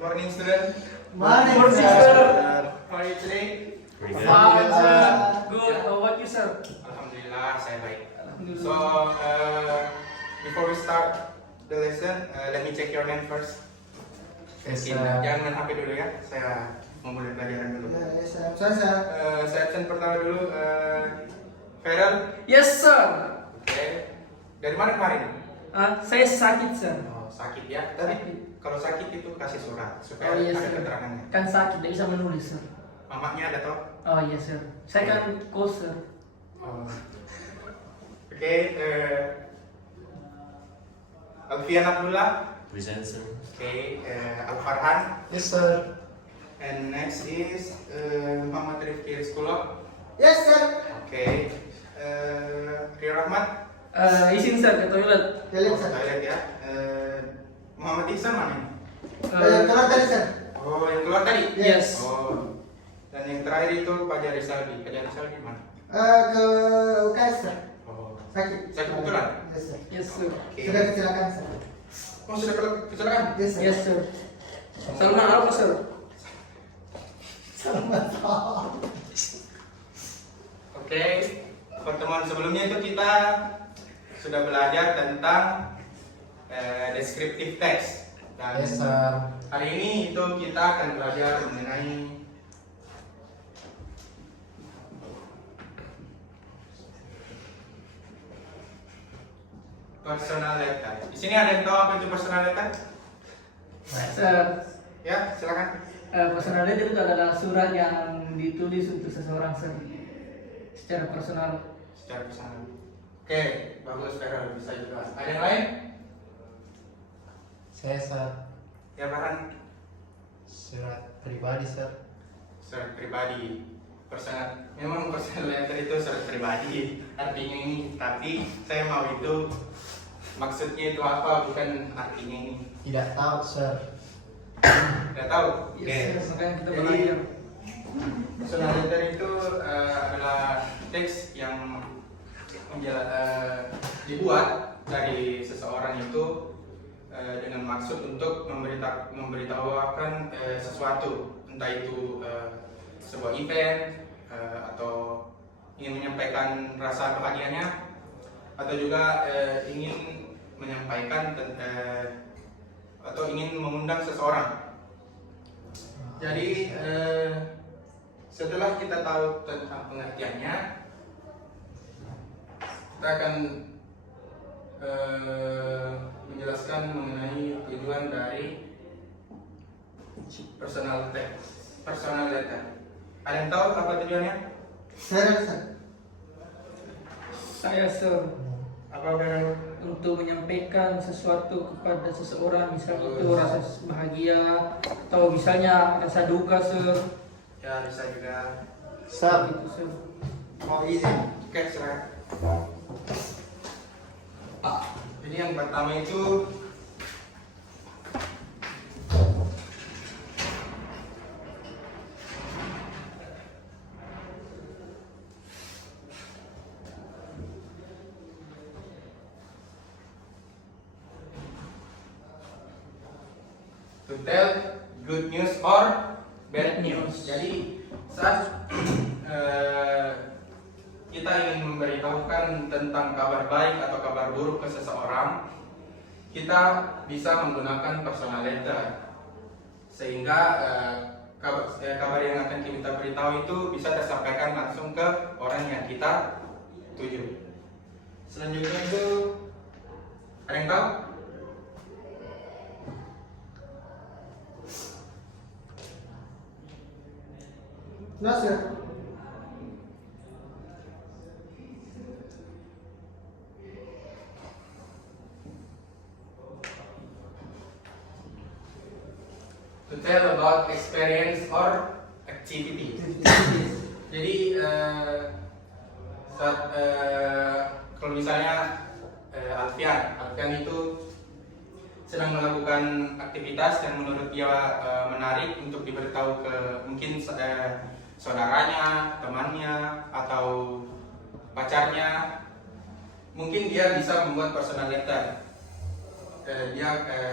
morning, student. Morning, Morning, sir. sir. How are you today? Fine, sir. Good. How about you, sir? Alhamdulillah, saya baik. Alhamdulillah. So, before we start the lesson, let me check your name first. Yes, Mungkin, sir. jangan main HP dulu ya. Saya memulai pelajaran dulu. Yes, saya. Saya absen pertama dulu. Feral. Yes, sir. Oke. Dari mana kemarin? Saya sakit, sir. Oh, sakit ya. Tapi kalau sakit itu kasih surat supaya Oh, iya, ada sir. keterangannya. Kan sakit, tidak bisa menulis, sir. Mamanya ada toh? Oh, iya, sir. Saya kan kos, sir. Oh. Oke. Alfian Abdullah. Present, sir. Okay, Al-Farhan. Yes, sir. And next is Muhammad Rifki Rizkullah. Yes, sir. Okay. Rio Rahmat. Izin, sir, ke toilet. Jalan, sir. Toilet ya. Muhammad Ihsan mana? Keluar tadi, sir. Oh, yang keluar tadi? Yes. Oh. Dan yang terakhir itu Pak Jari Saldi. Pak Jari Saldi mana? Ke UKS, sir. Oh. Sakit. Sakit betulan? Yes, sir. Yes, sir. Oke. Sudah kecelakaan, sir. Oh, sudah kecelakaan? Yes, sir. Yes, sir. Selamat apa, sir? Selamat. Oke, pertemuan sebelumnya itu kita sudah belajar tentang descriptive text. Dan Yes, sir. hari ini itu kita akan belajar mengenai personal letter. Di sini ada yang tahu apa itu personal letter? Sir, Ya, silakan. personal letter itu adalah surat yang ditulis untuk seseorang, sir. Secara personal. Secara personal. Oke, bagus, Feral bisa juga. Ada yang lain? Saya, sir. Ya, Farhan. Surat pribadi, sir. Surat pribadi. Personal, memang personal letter itu surat pribadi artinya ini, tapi saya mau itu maksudnya itu apa, bukan artinya ini. Tidak tahu, sir. Tidak tahu. Yes, sir. Makanya kita Jadi, belajar. personal letter itu adalah teks yang dibuat dari seseorang itu dengan maksud untuk memberitahukan sesuatu, entah itu sebuah event atau ingin menyampaikan rasa bahagianya, atau juga ingin menyampaikan atau ingin mengundang seseorang. Jadi setelah kita tahu tentang pengertiannya, kita akan menjelaskan mengenai tujuan dari personal letter. Ada yang tahu apa tujuannya? Saya, sir. Saya, sir. Apa Feral? Untuk menyampaikan sesuatu kepada seseorang, misalnya itu rasa bahagia atau misalnya rasa duka, sir. Ya, bisa juga. Sir. Gitu, sir. Mau izin. Oke, silakan. Jadi yang pertama itu to tell good news or bad news. Jadi saat kita ingin memberitahukan tentang kabar baik atau kabar buruk ke seseorang, kita bisa menggunakan personal letter, sehingga kabar yang akan kita beritahu itu bisa tersampaikan langsung ke orang yang kita tuju. Selanjutnya itu ada yang tahu? No, sir. To tell about experience or activity. Jadi saat kalau misalnya Alfian itu sedang melakukan aktivitas yang menurut dia menarik untuk diberitahu ke mungkin saudaranya, temannya, atau pacarnya, mungkin dia bisa membuat personal letter. Dia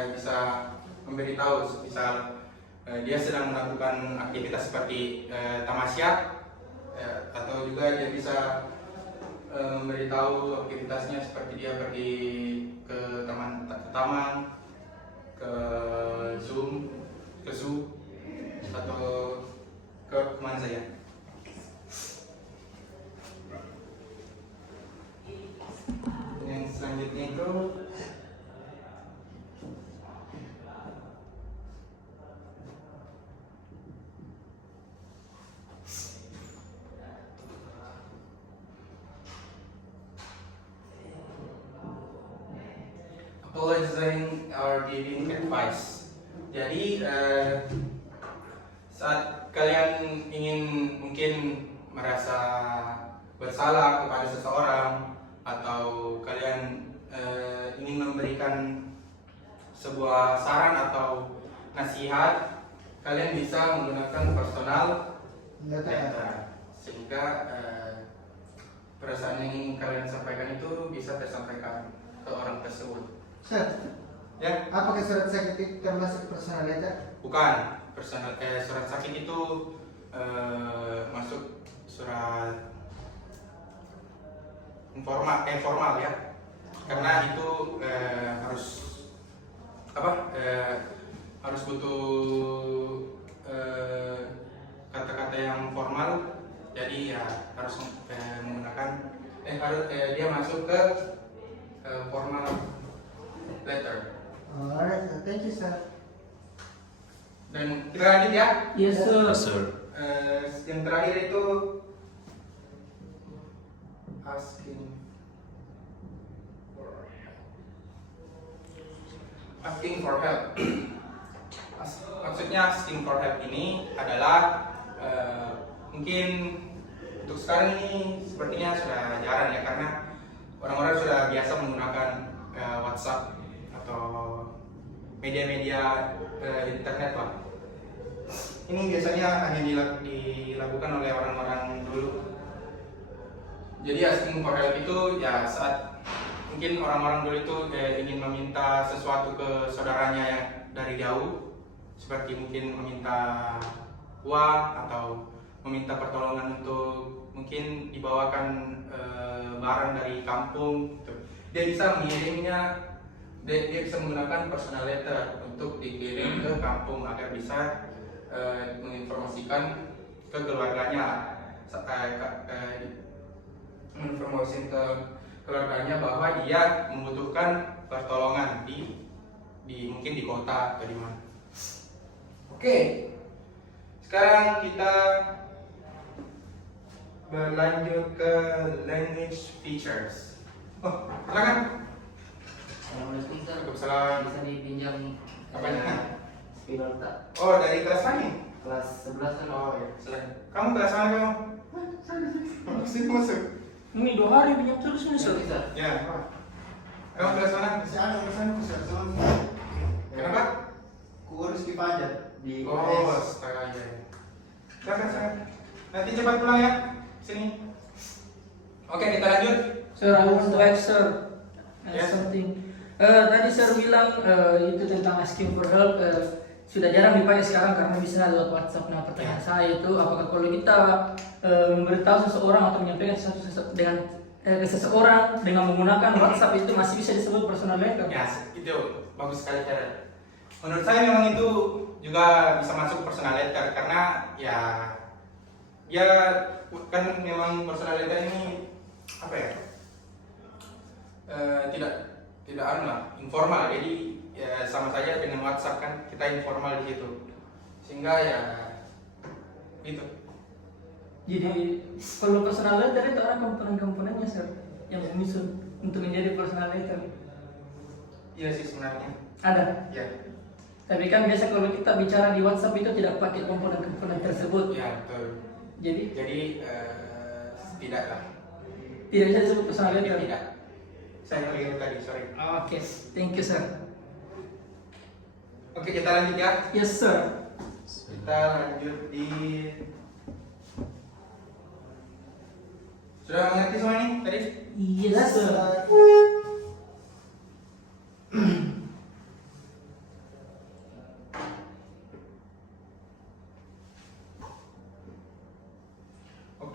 bisa memberitahu, misal dia sedang melakukan aktivitas seperti tamasya, atau juga dia bisa memberitahu aktivitasnya seperti dia pergi ke taman, ke zoo, atau ke mana saja. Yang selanjutnya itu apologizing or giving advice. Jadi saat kalian ingin mungkin merasa bersalah kepada seseorang, atau kalian ingin memberikan sebuah saran atau nasihat, kalian bisa menggunakan personal letter, sehingga perasaan yang ingin kalian sampaikan itu bisa tersampaikan ke orang tersebut. Sir, Ya, apakah surat sakit itu termasuk personal letter? bukan surat sakit itu masuk surat formal ya, karena itu harus harus butuh kata-kata yang formal, jadi ya harus menggunakan dia masuk ke formal letter. Alright, sir. Thank you, sir. Dan kita lanjut ya. Yes sir. Yes, sir. Yang terakhir itu asking for help. Maksudnya asking for help ini adalah mungkin untuk sekarang ini sepertinya sudah jarang ya, karena orang-orang sudah biasa menggunakan WhatsApp atau media-media internet lah. Ini biasanya hanya dilakukan oleh orang-orang dulu. Jadi asking for help itu ya saat mungkin orang-orang dulu itu ingin meminta sesuatu ke saudaranya yang dari jauh, seperti mungkin meminta uang atau meminta pertolongan untuk mungkin dibawakan barang dari kampung gitu. Dia bisa mengirimnya, dia bisa menggunakan personal letter untuk dikirim ke kampung agar bisa menginformasikan ke keluarganya, menginformasikan ke keluarganya bahwa dia membutuhkan pertolongan mungkin di kota atau di mana. Oke, sekarang kita berlanjut ke language features. Oh, silakan. Assalamualaikum sir. Waalaikumsalam. Bisa dipinjam Apanya? spidol tak? Oh, dari kelas mana? Kelas 11 sir. Oh ya, silakan. Kamu kelas mana kamu? Sini masuk. Ini 2 hari pinjam terus nih sir. Sir. Ya. Kamu kelas mana? Masih ada urusan sir, sama Kenapa? kurus di pajak di Oh, UPS. astaga ya. Silakan. Nanti cepat pulang ya. Sini. Oke, kita lanjut. Sir, I want to ask sir Yes. something. Tadi sir bilang itu tentang asking for help sudah jarang dipakai sekarang karena bisa lewat WhatsApp. Nah, pertanyaan saya itu apakah kalau kita memberitahu seseorang atau menyampaikan sesuatu ke seseorang dengan menggunakan WhatsApp itu masih bisa disebut personal letter? Ya, itu bagus sekali cara. Menurut saya memang itu juga bisa masuk personal letter, karena ya kan memang personal letter ini apa ya? Tidak anu lah, informal. Jadi ya sama saja dengan WhatsApp, kan kita informal di situ. Sehingga ya gitu. Jadi kalau personal letter itu ada komponen-komponennya sir yang menyusun untuk menjadi personal letter. Iya sih sebenarnya. Ada. Ya, Tapi kan biasa kalau kita bicara di WhatsApp itu tidak pakai komponen-komponen tersebut. ya betul. Jadi Tidak lah. tidak bisa disebut personal letter. Tidak. Saya keliru tadi, sorry. Oke, thank you sir. Oke, kita lanjut ya. Yes sir. Kita lanjut di. Sudah mengerti semua ini tadi? Yes sir.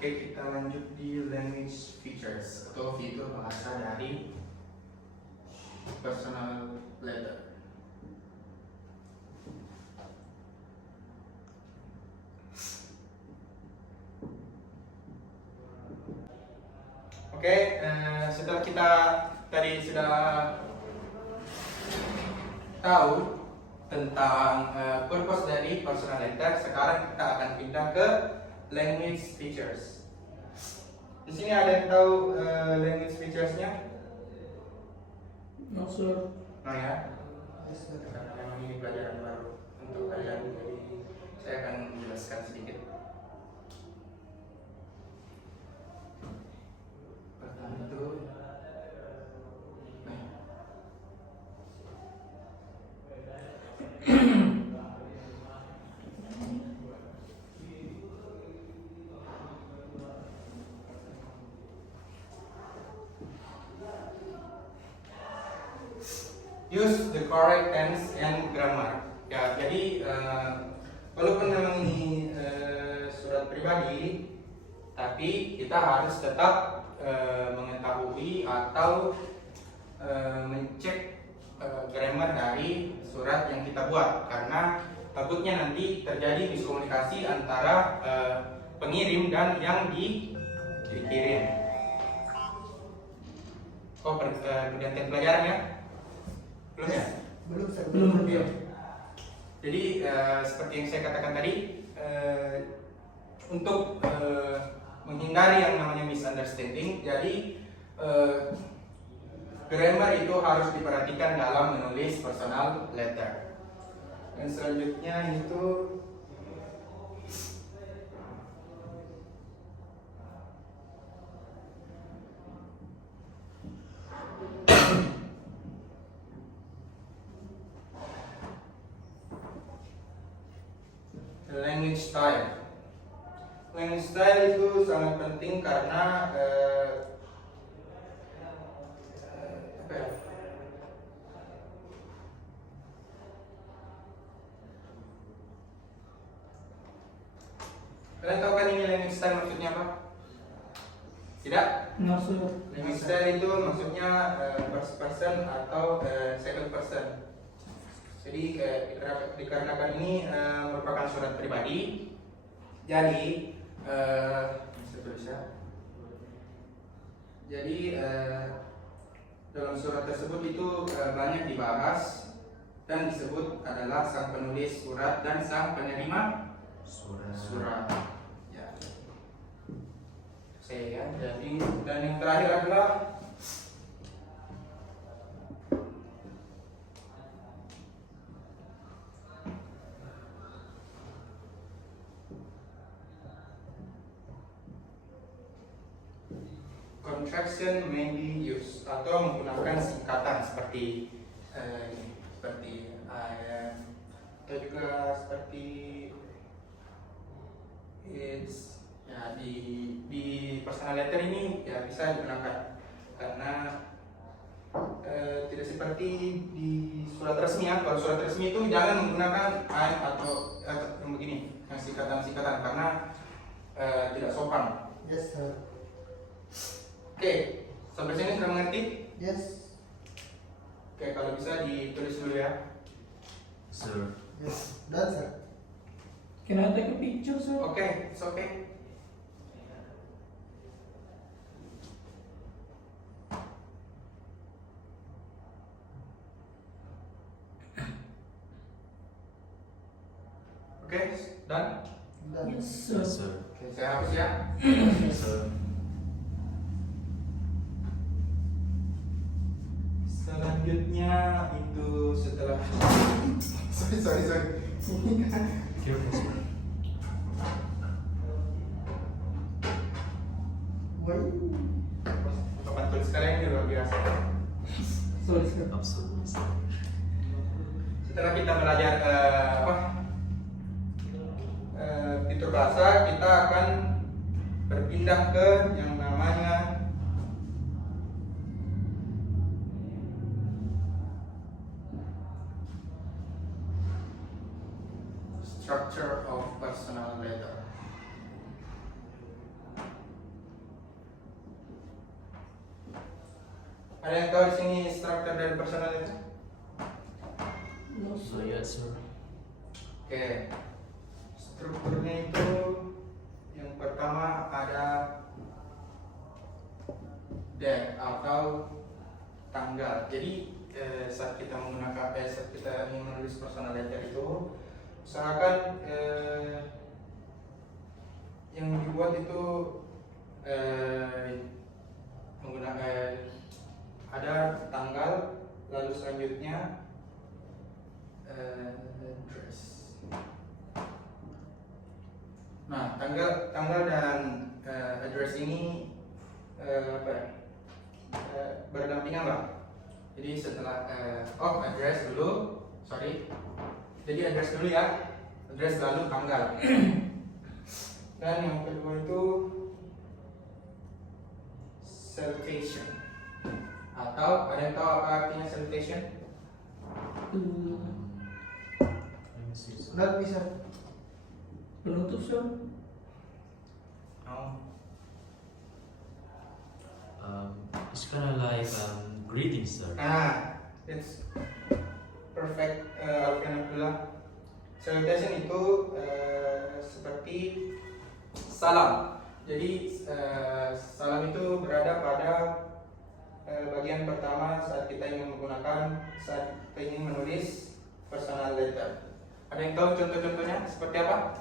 Oke, kita lanjut di language features atau fitur bahasa dari personal letter. Oke, setelah kita tadi sudah tahu tentang purpose dari personal letter, sekarang kita akan pindah ke language features. Di sini ada yang tahu language features-nya? No sir. Nah ya, Yes, sir. karena memang ini pelajaran baru untuk kalian, jadi saya akan menjelaskan sedikit. Pertama itu, use the correct tense and grammar. Ya, jadi walaupun memang ini surat pribadi, tapi kita harus tetap mengetahui atau mencek grammar dari surat yang kita buat, karena takutnya nanti terjadi miskomunikasi antara pengirim dan yang dikirim. Oh, pergantian pelajaran ya? Belum ya? Belum, sir. Belum. Iya. Jadi seperti yang saya katakan tadi, untuk menghindari yang namanya misunderstanding, jadi grammar itu harus diperhatikan dalam menulis personal letter. Dan selanjutnya itu language style. Language style itu sangat penting karena apa ya? Kalian tahu kan ini language style maksudnya apa? Tidak? No sir. Language style itu maksudnya first person atau second person. Jadi dikarenakan ini merupakan surat pribadi, jadi dalam surat tersebut itu banyak dibahas dan disebut adalah sang penulis surat dan sang penerima surat. Ya. Saya jadi, dan yang terakhir adalah contraction may be used atau menggunakan singkatan seperti seperti atau juga seperti it's ya di personal letter ini ya bisa digunakan karena tidak seperti di surat resmi ya. Kalau surat resmi itu jangan menggunakan I'm atau yang begini, yang singkatan-singkatan karena tidak sopan. Yes, sir. Oke, sampai sini sudah mengerti? Yes. Oke, kalau bisa ditulis dulu ya. Sir. Yes. Done, sir. Can I take a picture sir? Oke, it's okay. Oke, done? Done. Yes sir. Sir. Oke, saya hapus ya. Sir. Selanjutnya itu setelah sorry. Careful, sir. Why? Papan tulis kalian ini luar biasa. Sorry sir. Absolutely, sir. Setelah kita belajar fitur bahasa, kita akan berpindah ke yang namanya structure of personal letter. Ada yang tahu di sini struktur dari personal letter? No, So sir. yes, sir. Oke, strukturnya itu yang pertama ada date atau tanggal. Jadi saat kita menggunakan saat kita ingin menulis personal letter itu, usahakan yang dibuat itu menggunakan ada tanggal, lalu selanjutnya address. Nah, tanggal dan address ini apa ya? Berdampingan lah. Jadi setelah address dulu, sorry. Jadi address dulu ya, address lalu tanggal. Dan yang kedua itu salutation. Atau ada yang tahu apa artinya salutation? Let me see, sir. Dan bisa. Penutup, sir. Oh. It's kind of like greetings, sir. Nah, it's perfect, Alfian Abdullah. Salutation itu seperti salam. Jadi salam itu berada pada bagian pertama saat kita ingin menulis personal letter. Ada yang tahu contoh-contohnya seperti apa?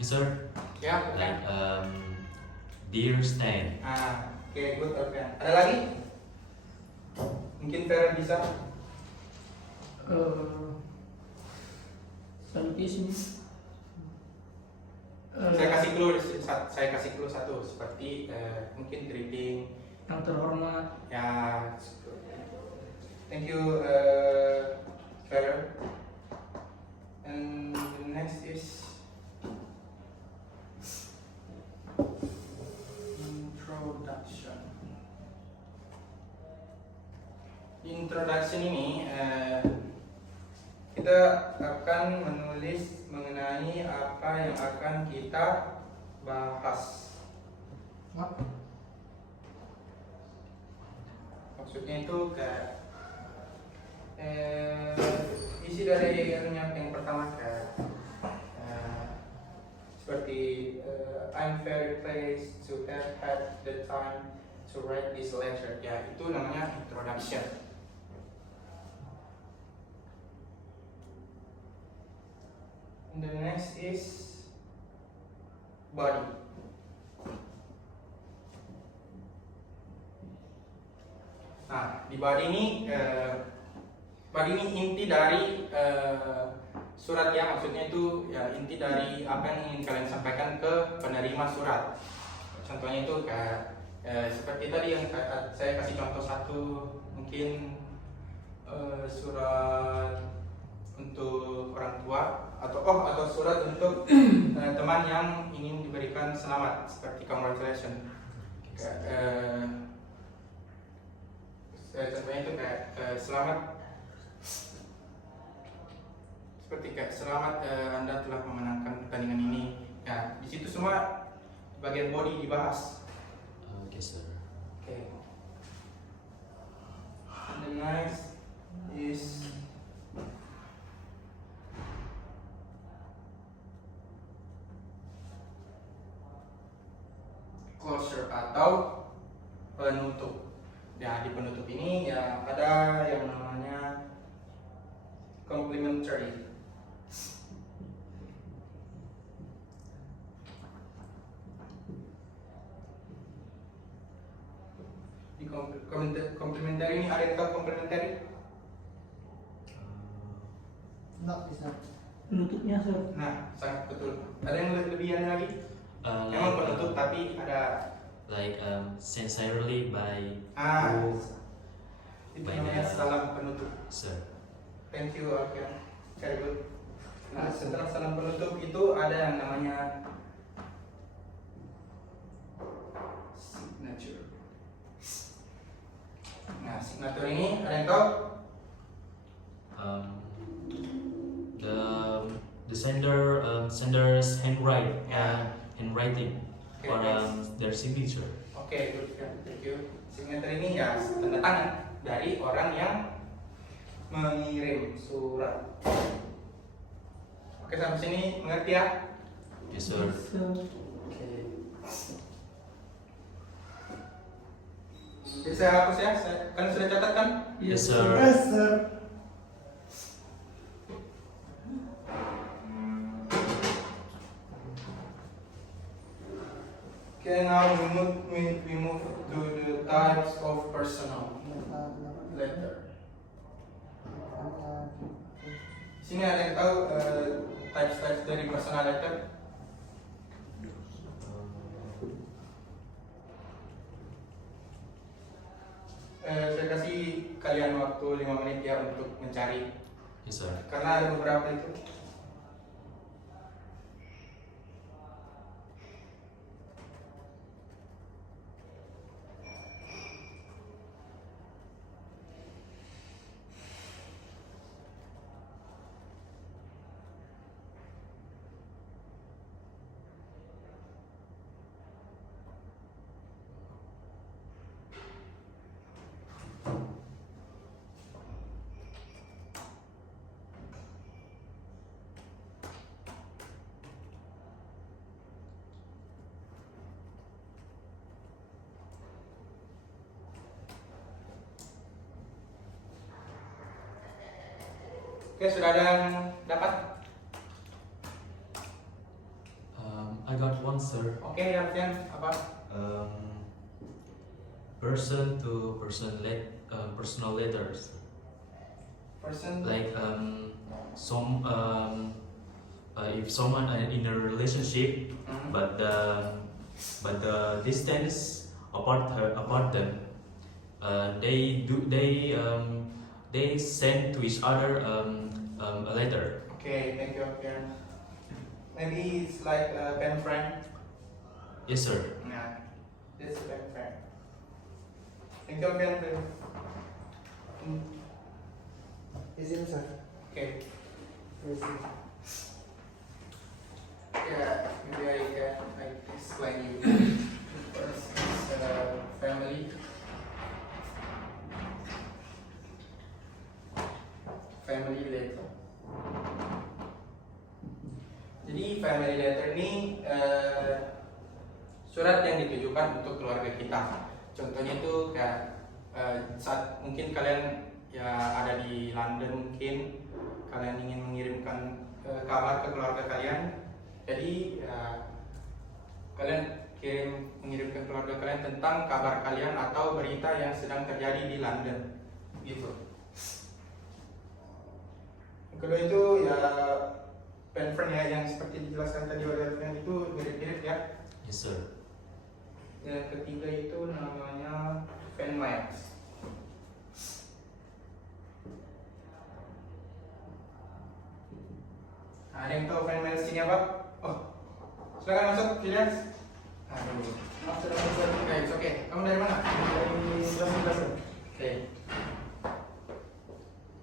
Yes, sir. Ya, Like dear Stan. Oke, good, Alfian. Ada lagi? Mungkin Farah bisa. Salutation. Saya kasih clue satu seperti mungkin greeting. Yang terhormat. Ya, thank you, Farah. And the next is introduction. Di introduction ini kita akan menulis mengenai apa yang akan kita bahas. Maksudnya itu kayak isi dari yang pertama kayak seperti I'm very pleased to have had the time to write this letter. Ya, itu namanya introduction. And the next is body. Nah, di body ini inti dari suratnya, maksudnya itu ya inti dari apa yang ingin kalian sampaikan ke penerima surat. Contohnya itu kayak seperti tadi yang saya kasih contoh satu, mungkin surat untuk orang tua atau surat untuk teman yang ingin diberikan selamat seperti congratulations. Contohnya itu kayak selamat, seperti kayak selamat Anda telah memenangkan pertandingan ini. Ya, di situ semua bagian body dibahas. Okay, sir. Okay. And the next is closure atau penutup. Ya, di penutup ini ya ada yang namanya complimentary. Di complimentary ini ada yang tahu complimentary? Nggak bisa. Penutupnya, sir. Nah, sangat betul. Ada yang lebihan lagi? Memang penutup tapi ada Sincerely by itu namanya salam penutup. sir. Thank you, Alfian. Very good. Nah, setelah salam penutup itu ada yang namanya signature. Nah, signature ini ada yang tahu? The sender's handwriting Yeah. handwriting Okay, or thanks. their signature. Oke, good. Thank you. Signature ini ya tanda tangan dari orang yang mengirim surat. Oke, sampai sini mengerti ya? Yes, sir. Oke. Jadi saya hapus ya. Kalian sudah catat kan? Yes, sir. Yes, sir. Okay, now we move to the types of personal letter. Sini ada yang tahu types dari personal letter? Saya kasih kalian waktu 5 menit ya untuk mencari, Yes, sir. karena ada beberapa itu. Oke, sudah ada yang dapat? I got one, sir. Oke, artian apa? Person to person personal letters. Person. Like if someone are in a relationship, Mhm. but the distance apart them, they send to each other a letter. Okay, thank you, Karen. Maybe it's like a pen friend. Yes, sir. Nah, this is pen friend. Thank you, Karen. Izin, sir. Okay. Izin. Yeah, maybe I explain you. First is family. Family letter. Jadi family letter ini surat yang ditujukan untuk keluarga kita. Contohnya itu kayak saat mungkin kalian ya ada di London, mungkin kalian ingin mengirimkan kabar ke keluarga kalian. Jadi kalian mengirimkan keluarga kalian tentang kabar kalian atau berita yang sedang terjadi di London, gitu. Yang kedua itu ya pen friend ya, yang seperti dijelaskan tadi oleh Alfian itu mirip-mirip ya. Yes, sir. Yang ketiga itu namanya fan mails. Ada yang tahu fan mails ini apa? Oh, silakan masuk, Julian. Aduh, Maaf, sudah masuk. oke, it's okay. Kamu dari mana? Dari Brazil, sir. Oke.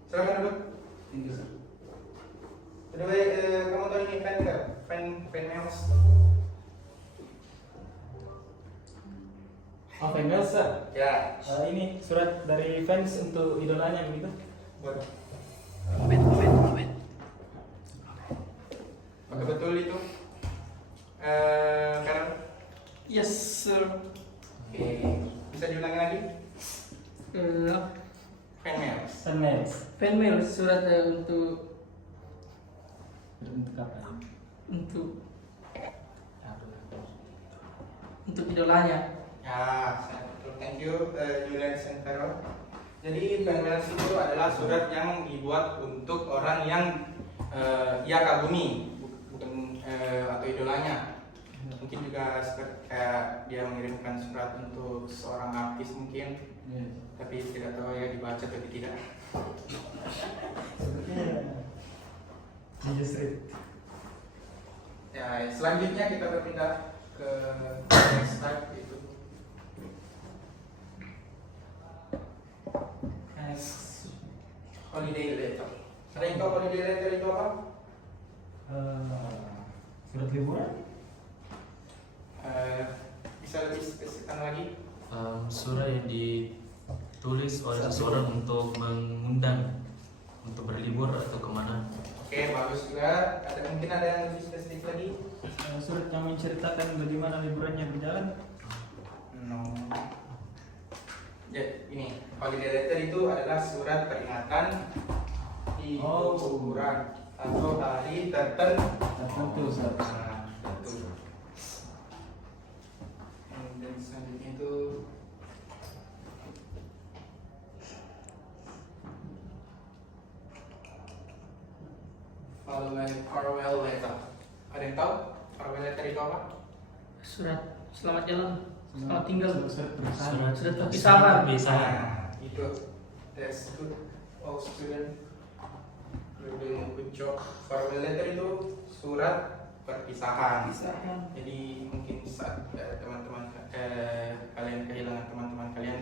Silakan duduk. Thank you, sir. By the way, kamu tahu ini fan nggak? Fan mails. Oh, fans, sir. Ya. Ini surat dari fans untuk idolanya begitu. Buat. Apakah betul itu? Karen? Yes, sir. Oke. Bisa diulangi lagi? Fan mails. Fans. Fan mail surat untuk Untuk apa? untuk idolanya. Ya, betul. Thank you, Julian Sentero. Jadi fan mails itu adalah surat yang dibuat untuk orang yang ia kagumi, bukan atau idolanya. Mungkin juga seperti kayak dia mengirimkan surat untuk seorang artis mungkin, tapi tidak tahu ya dibaca atau tidak. Sepertinya Ninja Street. Ya, selanjutnya kita berpindah ke next slide itu. Next, holiday letter. Ada yang tahu holiday letter itu apa? Surat liburan? Bisa lebih spesifikan lagi? surat yang ditulis oleh seseorang untuk mengundang untuk berlibur atau kemana. Oke, bagus juga. Mungkin ada yang lebih spesifik lagi? Surat yang menceritakan bagaimana liburannya berjalan. No. Ya, ini holiday letter itu adalah surat peringatan liburan atau hari Tertentu, Sir. Nah, betul. Dan selanjutnya itu farewell letter. Ada yang tahu farewell letter itu apa? Surat selamat jalan, selamat tinggal. Surat perpisahan. Surat perpisahan. Nah, itu that's good. Oh student, you're doing a good job. Farewell letter itu surat perpisahan. Jadi mungkin saat teman-teman kalian kehilangan teman-teman kalian,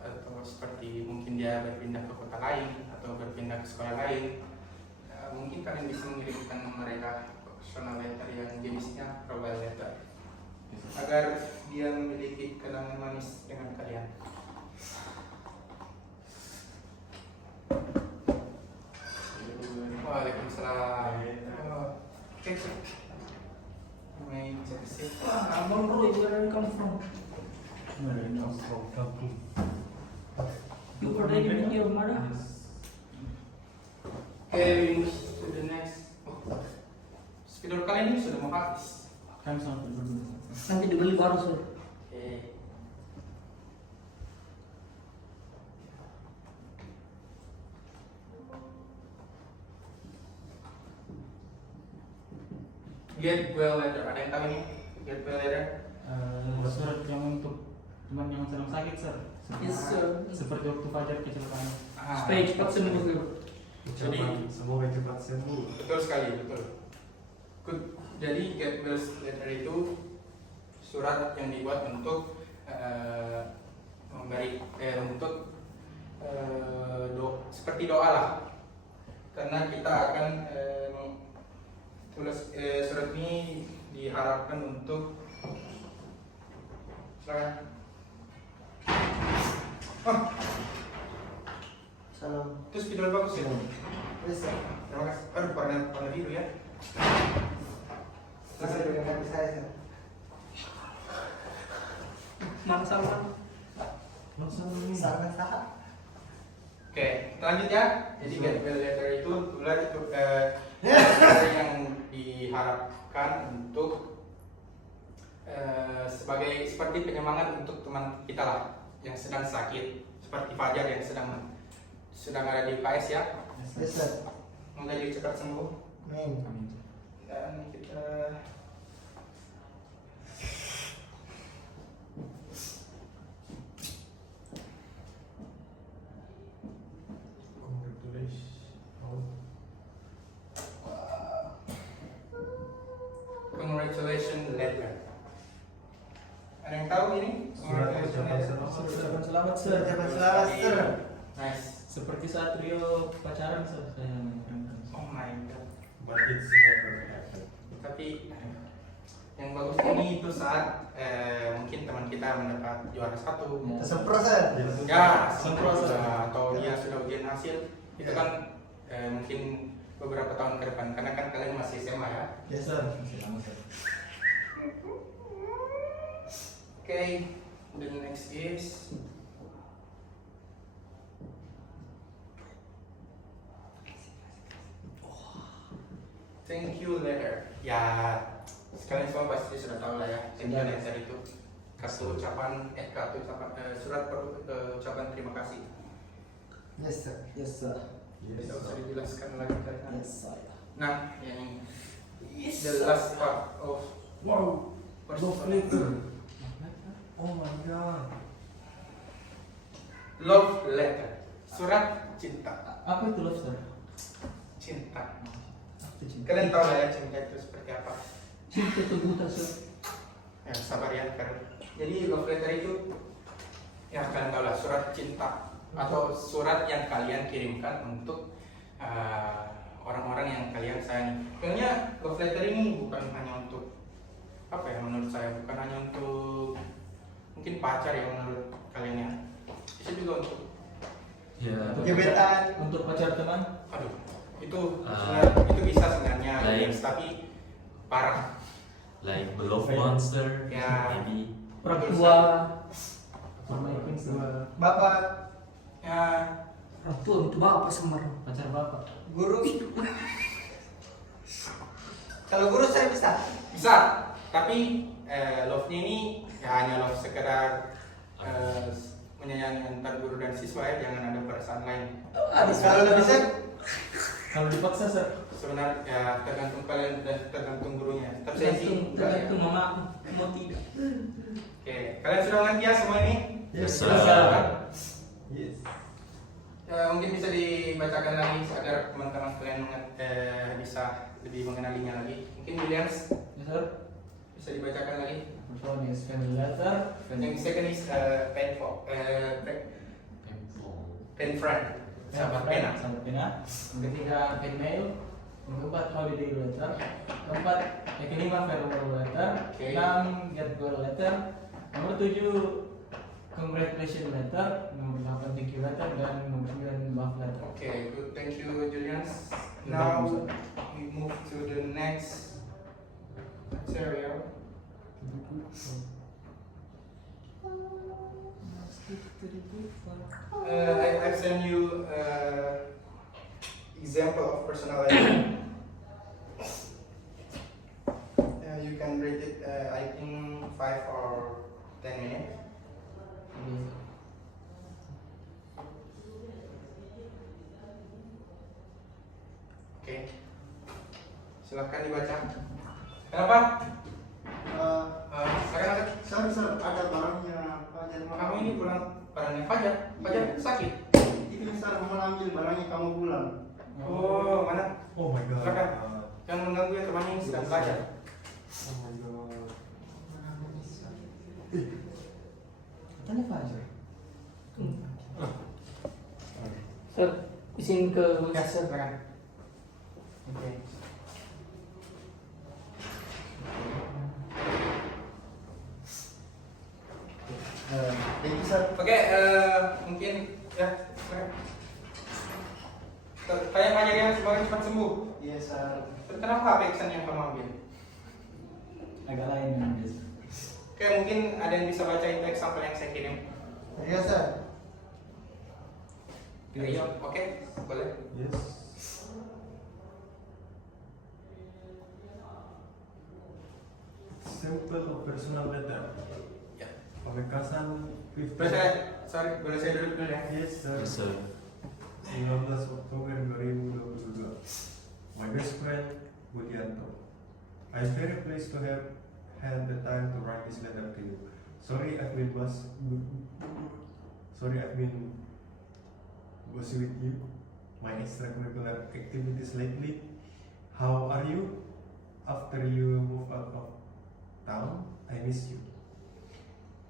atau seperti mungkin dia berpindah ke kota lain atau berpindah ke sekolah lain, mungkin kalian bisa mengirimkan mereka personal letter yang jenisnya farewell letter agar dia memiliki kenangan manis dengan kalian. Waalaikumsalam. Cek. Main cek. Abang Roy, where you come from? You already met your mother? Okay, we move to the next. Spidol kalian ini sudah mau habis. Kan sampai berdua. Nanti dibeli baru, Sir. Oke. Get well letter. Ada yang tahu ini? Get well letter. Surat yang untuk teman yang sedang sakit, Sir. Yes, sir. Seperti waktu Fajar kecelakaan. Supaya cepat sembuh, Sir. Jadi Semoga cepat sembuh. betul sekali, betul. Good. Jadi get well letter itu surat yang dibuat untuk memberi seperti doa lah. Karena kita akan tulis surat ini diharapkan untuk silakan. Salam. Itu spidol bagus ya. Yes, sir. Terima kasih. Aduh, warna biru ya. Sesuai dengan hati saya, sir. Mana Salman? Sangat sangat. Oke, lanjut ya. Jadi get well letter itu tulis itu letter yang diharapkan untuk sebagai seperti penyemangat untuk teman kita lah yang sedang sakit, seperti Fajar yang sedang ada di UKS ya. Yes, sir. Semoga dia cepat sembuh. Amin. Dan kita congratulations letter. Ada yang tahu ini? Congratulations letter. Ucapan selamat, Sir. Ucapan selamat, Sir. Nice. Seperti saat Rio pacaran, Sir. Saya mengirimkan. Oh my god. But it's never happened. Tapi yang bagus ini itu saat mungkin teman kita mendapat juara satu. Sempro, Sir. Ya, Sempro, Sir. atau dia sudah ujian hasil. Itu kan mungkin beberapa tahun ke depan karena kan kalian masih SMA ya. Yes, sir. Okay, the next is thank you letter. Ya, sekalian semua pasti sudah tahu lah ya. Thank you letter itu kartu ucapan surat ucapan terima kasih. Yes, sir. Yes, sir. Tidak usah dijelaskan lagi karena. Yes, sir. Nah, yang the last part of Love letter. Oh my god. love letter, surat cinta. Apa itu love, Sir? Cinta. Apa itu cinta? Kalian tahu lah ya cinta itu seperti apa? Cinta itu buta, Sir. Ya, sabar ya, karena jadi love letter itu ya kalian tahu lah surat cinta atau surat yang kalian kirimkan untuk orang-orang yang kalian sayangi. Sebenarnya love letter ini bukan hanya untuk apa ya, menurut saya bukan hanya untuk mungkin pacar ya menurut kalian ya. Bisa juga untuk Ya, Gebetan. Untuk pacar teman, aduh itu Ah. itu bisa sebenarnya Lain. yes, tapi parah like beloved monster, Ya. maybe. Orang tua, sama Ipin sama Bapak. ya orang tua itu bapak sama orang. pacar bapak. Guru. Kalau guru saya bisa. bisa tapi love-nya ini ya hanya love sekedar menyayangi antar guru dan siswa ya, jangan ada perasaan lain. Kalau udah bisa. Kalau dipaksa sir, Sebenarnya ya tergantung kalian dan tergantung gurunya. Tapi saya sih enggak ya. Tergantung mama mau tidak. Oke, kalian sudah mengerti ya semua ini? Yes, sir. Yes. Mungkin bisa dibacakan lagi agar teman-teman kalian bisa lebih mengenalinya lagi. Mungkin Williams ya sir. bisa dibacakan lagi. First one is family letter. Yang second is pen friend, sahabat pena. Sahabat pena. Yang ketiga pen mail. Yang keempat holiday letter. Keempat, yang kelima farewell letter. Oke. Enam get goal letter. Nomor 7 congratulation letter. Nomor 8 thank you letter dan nomor 9 love letter. Okay, good. Thank you, Julian. Now we move to the next material. I've sent you example of personal letter. You can rate it, I think 5 or 10 minutes. Oke, silahkan dibaca. Kenapa? Silakan. Sorry sir, ada barangnya Fajar. Kamu ini pulang barangnya Fajar. Fajar sakit. Itu sir mau ambil barangnya kamu pulang. Oh, mana? Oh my god. Silakan. Jangan mengganggu ya temannya yang sedang belajar. Oh my god. Katanya Fajar. Sir, izin ke Ya, silakan. Oke. Thank you sir. Oke, mungkin ya. Silakan. Kayak Fajar ya, semoga cepat sembuh. Yes sir. Kenapa action yang kamu ambil? Agak lain yang biasa. Oke, mungkin ada yang bisa bacain teks sampel yang saya kirim. Yes sir. Rio, oke, boleh. Yes. Simple of personal letter. Ya. Pamekasan 15. Boleh saya duduk dulu ya. Yes sir. Yes, sir. 19 Oktober 2022. My best friend Budianto. I'm very pleased to have had the time to write this letter to you. Sorry I've been busy with you. My extracurricular activities lately. How are you? After you move out of town, I miss you.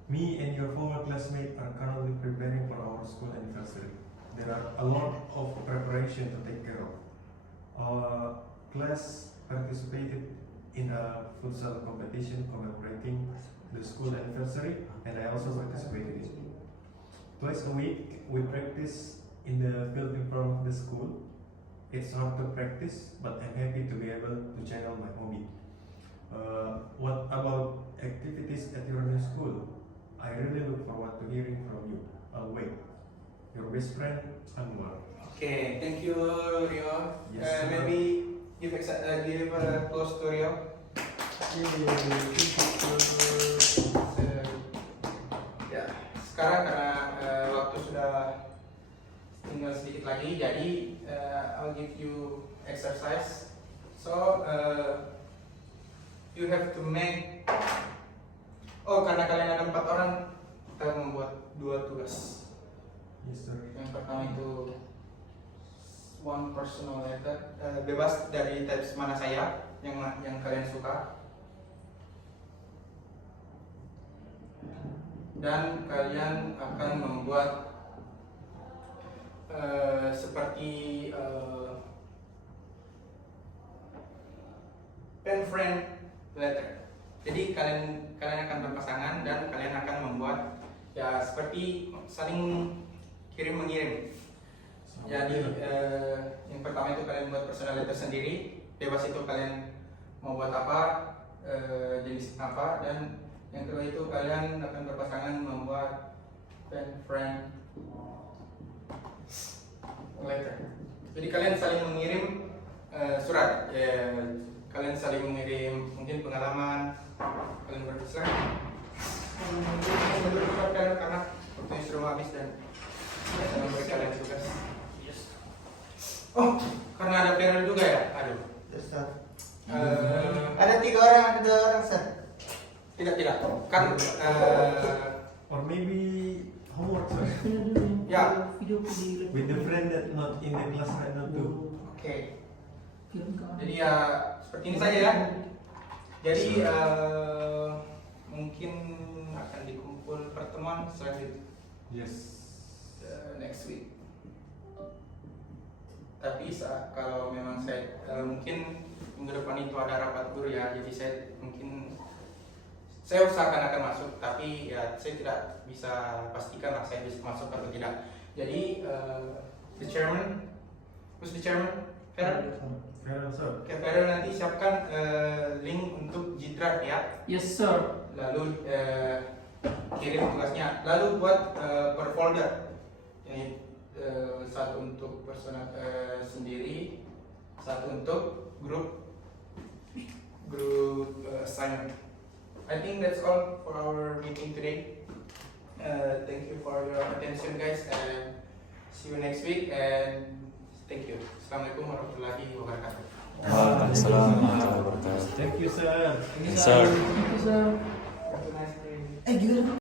Me and your former classmate are currently preparing for our school anniversary. There are a lot of preparation to take care of. Our class participated in a futsal competition commemorating the school anniversary, and I also participated in it. Twice a week, we practice in the field in front of the school. It's hard to practice, but I'm happy to be able to channel my hobby. What about activities at your new school? I really look forward to hearing from you. I'll wait. Your best friend, Anwar. Oke, thank you Rio. Yes, sir. Maybe give a close to Rio. Ya, sekarang karena waktu sudah tinggal sedikit lagi, jadi I'll give you exercise. So you have to make. Oh, karena kalian ada 4 orang, kita membuat 2 tugas. Yes, sir. Yang pertama itu one personal letter, bebas dari types mana saya yang kalian suka, dan kalian akan membuat seperti pen friend letter. Jadi kalian akan berpasangan dan kalian akan membuat ya seperti saling kirim mengirim. Jadi yang pertama itu kalian buat personal letter sendiri, bebas itu kalian mau buat apa, jenis apa, dan yang kedua itu kalian akan berpasangan membuat friend letter. Jadi kalian saling mengirim surat, kalian saling mengirim mungkin pengalaman, kalian berpisah. Karena waktunya sudah habis dan saya memberi kalian tugas. Oh, karena ada panel juga ya? Aduh. Yes, sir. Ada 3 orang, ada 2 orang, sir. Tidak. Kan Or maybe homework, sir. ya. With the friend that not in the class right now too. Oke. Jadi ya seperti ini saja ya. Jadi mungkin akan dikumpul pertemuan selanjutnya Yes. next week. Tapi kalau memang saya mungkin minggu depan itu ada rapat guru ya, jadi saya usahakan akan masuk, tapi ya saya tidak bisa pastikan lah saya bisa masuk atau tidak. Jadi the chairman, who's the chairman? Farel? Farel, sir. Oke, Farel nanti siapkan link untuk G Drive ya. Yes sir. Lalu kirim tugasnya. Lalu buat per folder. Yang satu untuk personal sendiri, satu untuk grup assignment. I think that's all for our meeting today. Thank you for your attention guys, and see you next week, and thank you. Assalamualaikum warahmatullahi wabarakatuh. Waalaikumsalam warahmatullahi wabarakatuh. Thank you, sir. Sir. Thank you sir.